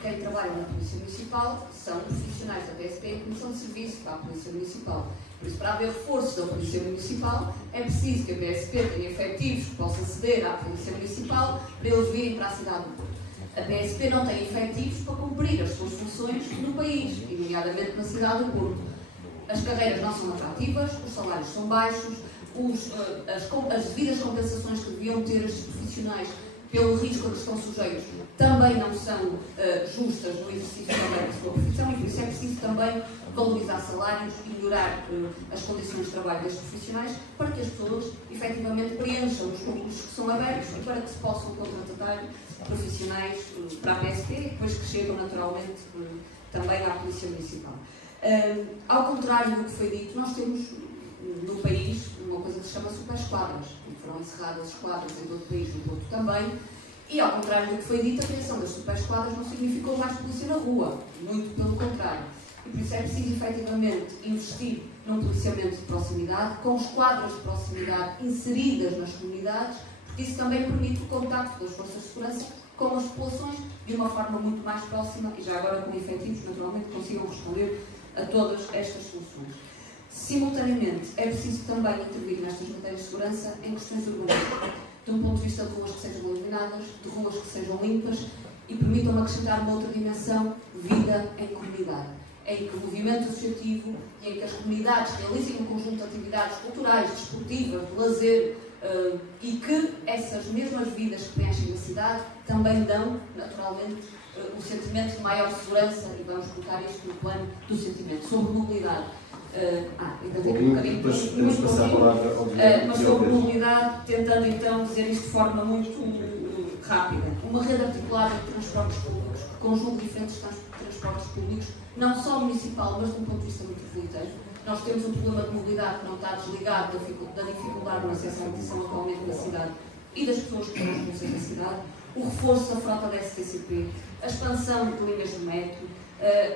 quem trabalha na Polícia Municipal são profissionais da PSP em comissão de serviço para a Polícia Municipal. Por isso, para haver reforços da Polícia Municipal, é preciso que a PSP tenha efetivos que possam aceder à Polícia Municipal para eles virem para a cidade do Porto. A PSP não tem efetivos para cumprir as suas funções no país, e nomeadamente na cidade do Porto. As carreiras não são atrativas, os salários são baixos, as devidas compensações que deviam ter estes profissionais pelo risco a que estão sujeitos também não são justas no exercício também da sua profissão, e por isso é preciso também valorizar salários e melhorar as condições de trabalho destes profissionais para que as pessoas efetivamente preencham os concursos que são abertos e para que se possam contratar profissionais para a PSP e depois que chegam naturalmente também à Polícia Municipal. Ao contrário do que foi dito, nós temos no país uma coisa que se chama superesquadras, e foram encerradas esquadras em todo o país, no Porto também, e ao contrário do que foi dito, a criação das superesquadras não significou mais polícia na rua, muito pelo contrário. E por isso é preciso efetivamente investir num policiamento de proximidade, com esquadras de proximidade inseridas nas comunidades, porque isso também permite o contacto das forças de segurança com as populações de uma forma muito mais próxima e já agora com efetivos, naturalmente, consigam responder a todas estas soluções. Simultaneamente, é preciso também intervir nestas matérias de segurança em questões urbanas, de um ponto de vista de ruas que sejam iluminadas, de ruas que sejam limpas e permitam acrescentar uma outra dimensão, vida em comunidade, em que o movimento associativo e em que as comunidades realizem um conjunto de atividades culturais, desportivas, de lazer, e que essas mesmas vidas que preenchem a cidade também dão, naturalmente, o sentimento de maior segurança, e vamos colocar isto no plano do sentimento. Sobre mobilidade, ainda tenho um bocadinho depois passar a palavra ao mas sobre mobilidade, tentando então dizer isto de forma muito rápida. Uma rede articulada de transportes públicos, conjunto de diferentes transportes públicos, não só municipal, mas de um ponto de vista metropolitano. Nós temos um problema de mobilidade que não está desligado da dificuldade no acesso à habitação atualmente na cidade e das pessoas que estão nos da cidade, o reforço da frota da STCP, a expansão de linhas de metro,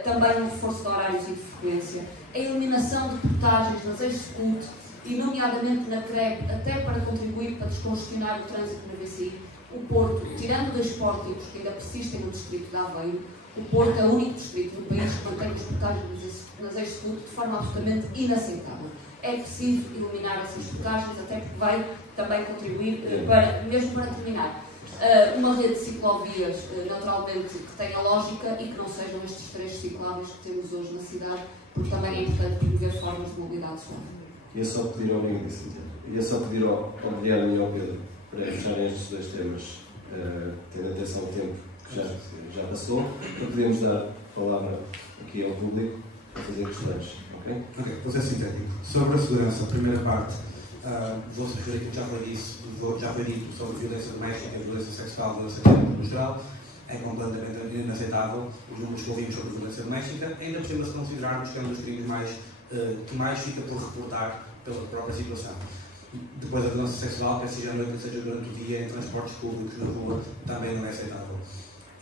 também o reforço de horários e de frequência, a eliminação de portagens nas ex-SCUT e, nomeadamente na CREP, até para contribuir para descongestionar o trânsito na VCI. O Porto, tirando dois pórticos que ainda persistem no distrito de Aveiro, o Porto é o único distrito do país que mantém as portagens nas ex-SCUT de forma absolutamente inaceitável. É preciso eliminar essas portagens, até porque vai também contribuir, mesmo para terminar, uma rede de ciclovias, naturalmente, que tenha lógica e que não sejam estes 3 cicláveis que temos hoje na cidade, porque também é importante promover formas de mobilidade suave. Ia só pedir ao Guilherme e ao Pedro para fecharem estes 2 temas, tendo atenção ao tempo que já passou, para podermos dar a palavra aqui ao público para fazer questões. Ok, vou ser sintético. Sobre a segurança, a primeira parte, vou referir aquilo que já foi dito sobre a violência doméstica, a violência sexual, a violência no geral. É completamente inaceitável os números que ouvimos sobre a violência doméstica, ainda por cima se considerarmos que é um dos crimes que mais fica por reportar pela própria situação. Depois a violência sexual, quer seja à noite, seja durante o dia, em transportes públicos, na rua, também não é aceitável.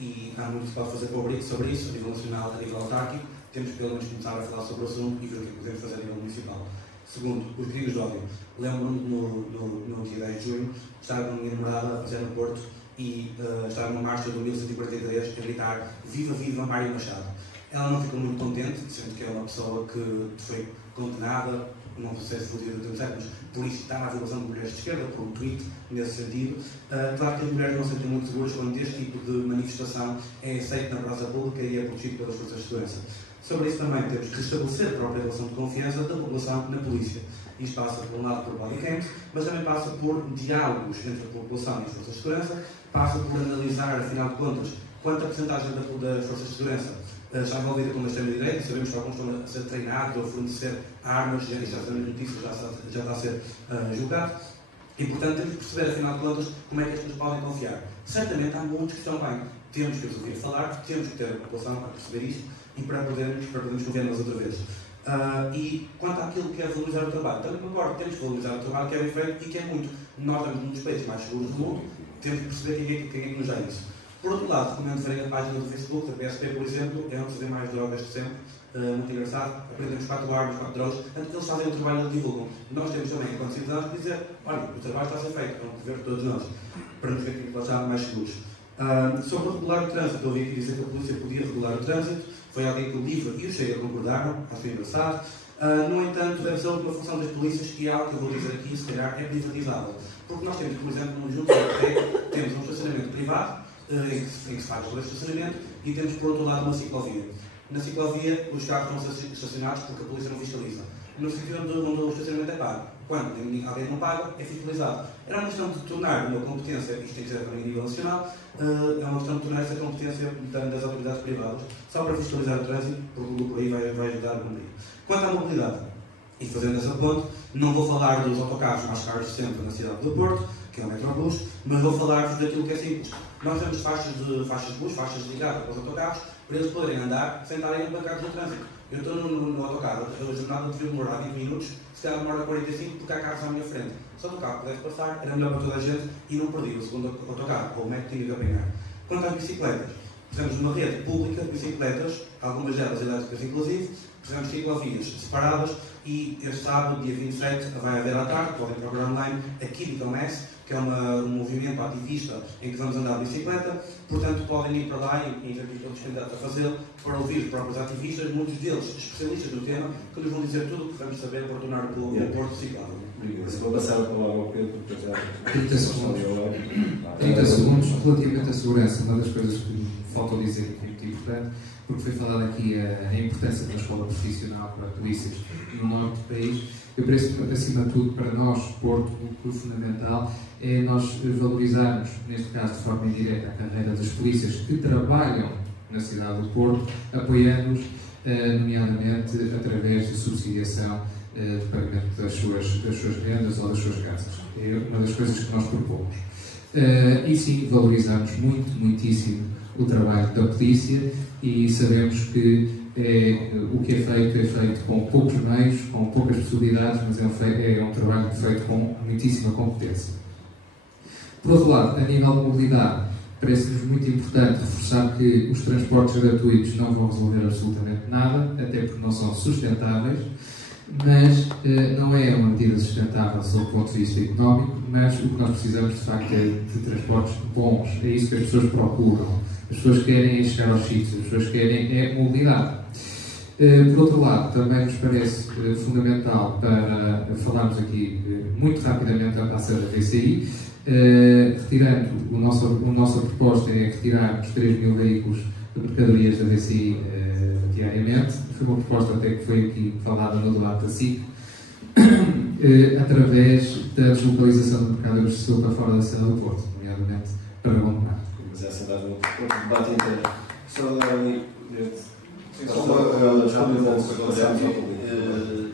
E há muito que se pode fazer sobre isso, a nível nacional, a nível autárquico. Temos que pelo menos começar a falar sobre o assunto e ver o que podemos fazer a nível municipal. Segundo, os crimes de ódio. Lembro-me no dia 10 de junho, estava com a minha namorada a fazer no Porto e estava numa marcha do 1143 a gritar "Viva, viva Mário Machado". Ela não ficou muito contente, sendo que é uma pessoa que foi condenada, não sei se foi de certo, mas por isso está na violação de mulheres de esquerda, por um tweet nesse sentido. Claro que as mulheres não se sentem muito seguras quando este tipo de manifestação é aceito na praça pública e é protegido pelas forças de segurança. Sobre isso também temos que restabelecer a própria relação de confiança da população na polícia. Isto passa, por um lado, por bodycams, mas também passa por diálogos entre a população e as forças de segurança, passa por analisar, afinal de contas, quanta porcentagem das forças de segurança está envolvida com a extrema-direita. Sabemos que alguns estão a ser treinados ou a fornecer armas, já está a notícias, já está a ser julgado. E, portanto, temos que perceber, afinal de contas, como é que as pessoas podem confiar. Certamente há muitos que estão bem. Temos que os ouvir falar, temos que ter a população para perceber isto e para podermos confiar neles outra vez. E quanto àquilo que é valorizar o trabalho, também concordo, temos que valorizar o trabalho que é bem feito e que é muito. Nós estamos num dos países mais seguros do mundo, temos que perceber quem é que nos dá isso. Por outro lado, recomendo verem a página do Facebook, da PSP, por exemplo, é onde se vê mais drogas de sempre, muito engraçado, aprendemos 4 armas, 4 drogas, portanto eles fazem o trabalho e eles divulgam. Nós temos também, enquanto cidadãos, que dizer, olha, o trabalho está a ser feito, é um dever de todos nós, para nos ver que estamos mais seguros. Sobre regular o trânsito, eu ouvi aqui dizer que a polícia podia regular o trânsito, foi alguém que o LIVRE e o Chega concordaram, acho que é engraçado. No entanto, deve ser uma função das polícias que é algo que eu vou dizer aqui, se calhar, é privatizável. Porque nós temos, por exemplo, no Junto da temos um estacionamento privado, em que se faz o estacionamento, e temos, por outro lado, uma ciclovia. Na ciclovia, os carros estão estacionados porque a polícia não fiscaliza. No sítio onde o estacionamento é pago, quando alguém não paga, é fiscalizado. Era uma questão de tornar uma competência, isto tem que ser também a nível nacional, é uma questão de tornar essa competência das autoridades privadas, só para fiscalizar o trânsito, porque o lucro aí vai ajudar a cumprir. Quanto à mobilidade, e fazendo essa ponte, não vou falar dos autocarros mais caros de sempre na cidade do Porto, que é o Metrobus, mas vou falar-vos daquilo que é simples. Nós temos faixas de bus, faixas ligadas para os autocarros, para eles poderem andar sem estarem empancados no trânsito. Eu estou no autocarro, a jornada devia demorar 20 minutos, se calhar demora 45 porque há carros à minha frente. Só que o carro pudesse passar, era melhor para toda a gente e não perdia o segundo autocarro, ou o médico tinha que apanhar. Quanto às bicicletas, precisamos de uma rede pública de bicicletas, algumas delas elétricas inclusive, precisamos de ciclovias separadas e este sábado, dia 27, vai haver à tarde, podem procurar online, a Kibitomess, que é um movimento ativista em que vamos andar de bicicleta, portanto podem ir para lá e já vi todos os candidatos a fazê-lo, para ouvir os próprios ativistas, muitos deles especialistas no tema, que nos vão dizer tudo o que vamos saber para tornar o Porto ciclável. Se vou passar a palavra ao Pedro, porque já 30 segundos. Relativamente à segurança, uma das coisas que me faltou dizer que é muito importante, porque foi falada aqui a importância da escola profissional para polícias no norte do país. Eu penso, acima de tudo, para nós, Porto, o fundamental é nós valorizarmos, neste caso de forma indireta, a carreira dos polícias que trabalham na cidade do Porto, apoiando-os, nomeadamente através de subsidiação de pagamento das suas rendas ou das suas gastas. É uma das coisas que nós propomos. E sim, valorizamos muitíssimo o trabalho da polícia e sabemos que o que é feito com poucos meios, com poucas possibilidades, mas é um trabalho feito com muitíssima competência. Por outro lado, a nível de mobilidade, parece-nos muito importante reforçar que os transportes gratuitos não vão resolver absolutamente nada, até porque não são sustentáveis, mas não é uma medida sustentável sob o ponto de vista económico, mas o que nós precisamos de facto é de transportes bons, é isso que as pessoas procuram. As pessoas querem chegar aos sítios, as pessoas querem mobilidade. Por outro lado, também nos parece fundamental para falarmos aqui muito rapidamente da taxa da VCI, retirando, a nossa proposta é retirar os 3.000 veículos de mercadorias da VCI diariamente. Foi uma proposta até que foi aqui falada no debate da SIC, através da deslocalização do mercado abastecedor para fora da cidade do Porto, nomeadamente para Gondomar. Mas essa dá outro debate inteiro. Só dar ali.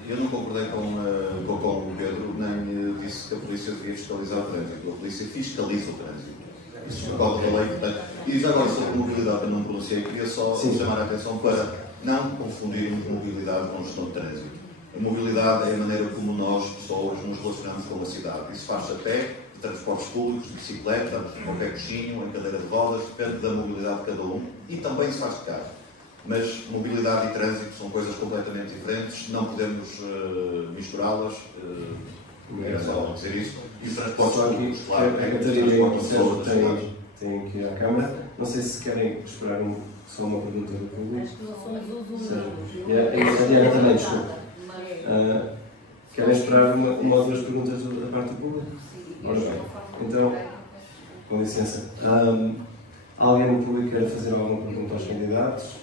Eu não concordei com o Pedro, nem disse que a polícia devia fiscalizar o trânsito. A polícia fiscaliza o trânsito. Isso é causa da lei, portanto. E já agora sobre mobilidade, eu não pronunciei, queria só chamar a atenção para não confundirmos mobilidade com gestão de trânsito. A mobilidade é a maneira como nós, pessoas, nos relacionamos com a cidade. Isso faz-se a pé, de transportes públicos, de bicicleta, ao pé coxinho, em cadeira de rodas, depende da mobilidade de cada um. E também se faz de carro. Mas mobilidade e trânsito são coisas completamente diferentes, não podemos misturá-las. Era só dizer isso. E os transportes públicos, claro, a Catarina tem aqui à Câmara. Não sei se querem esperar só uma pergunta do público. Acho que nós somos os a Diana também, desculpa. Querem esperar uma ou duas perguntas da parte do público? Ora bem. Então, com licença. Alguém no público quer fazer alguma pergunta aos candidatos?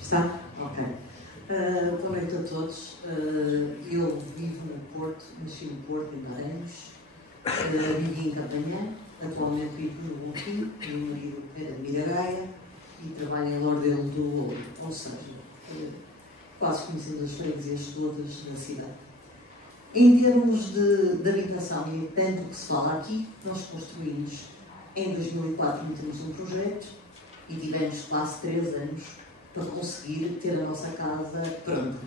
Está? Ok. Boa noite a todos. Eu vivo no Porto, nasci no Porto ainda há anos. Vivi em Campanhã, atualmente vivo no Bonfim, meu marido é da Miragaia e trabalho em Lordelo do Ouro, ou seja, quase conhecendo as freguesias todas na cidade. Em termos de habitação e tanto que se fala aqui, nós construímos em 2004 metemos um projeto e tivemos quase 3 anos para conseguir ter a nossa casa pronta.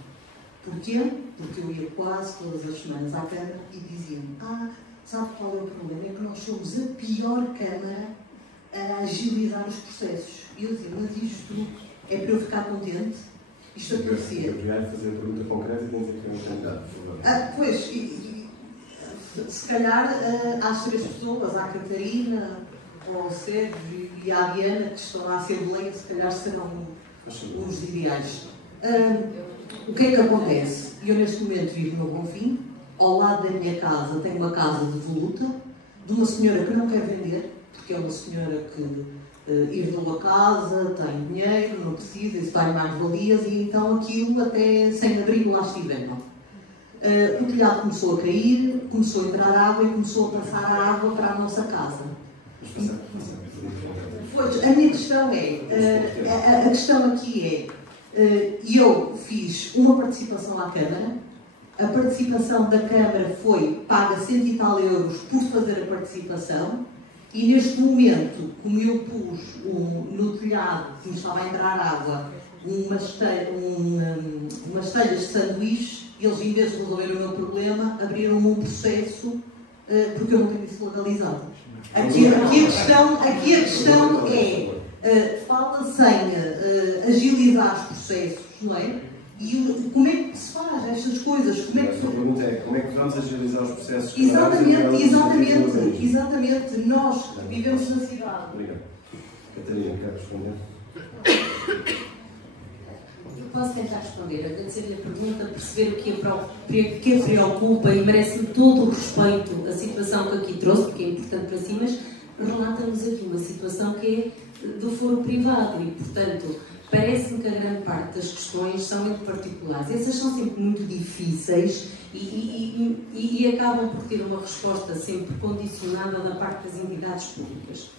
Porquê? Porque eu ia quase todas as semanas à Câmara e diziam-me: sabe qual é o problema? É que nós somos a pior Câmara a agilizar os processos. E eu dizia: mas isto é para eu ficar contente? Isto acontecia. Obrigado por fazer a pergunta concreta e temos aqui um candidato, por favor. Pois, se calhar às 3 pessoas, à Catarina, ao Sérgio e à Diana, que estão na Assembleia, se calhar serão os ideais. O que é que acontece? Eu neste momento vivo no Bonfim, ao lado da minha casa tenho uma casa de voluta, de uma senhora que não quer vender, porque é uma senhora que herdou a casa, tem dinheiro, não precisa, isso vai mais valias, e então aquilo até sem abrigo lá estiveram. O telhado começou a cair, começou a entrar água e começou a passar a água para a nossa casa. Pois, a minha questão é, a questão aqui é, eu fiz uma participação à Câmara, a participação da Câmara foi paga 100 e tal euros por fazer a participação, e neste momento, como eu pus no telhado, como estava a entrar água, umas telhas de sanduíche, eles, em vez de resolver o meu problema, abriram-me um processo porque eu não tenho isso legalizado. Aqui a questão é, fala-se em agilizar os processos, não é? E como é que se faz estas coisas? Como é que... A pergunta é, como é que vamos agilizar os processos? Exatamente. Nós que vivemos na cidade. Obrigado. Catarina, quer responder? Eu posso tentar responder, agradecer-lhe a pergunta, perceber o que a preocupa e merece-me todo o respeito a situação que aqui trouxe, porque é importante para si, mas relata-nos aqui uma situação que é do foro privado e, portanto, parece-me que a grande parte das questões são entre particulares. Essas são sempre muito difíceis e acabam por ter uma resposta sempre condicionada da parte das entidades públicas.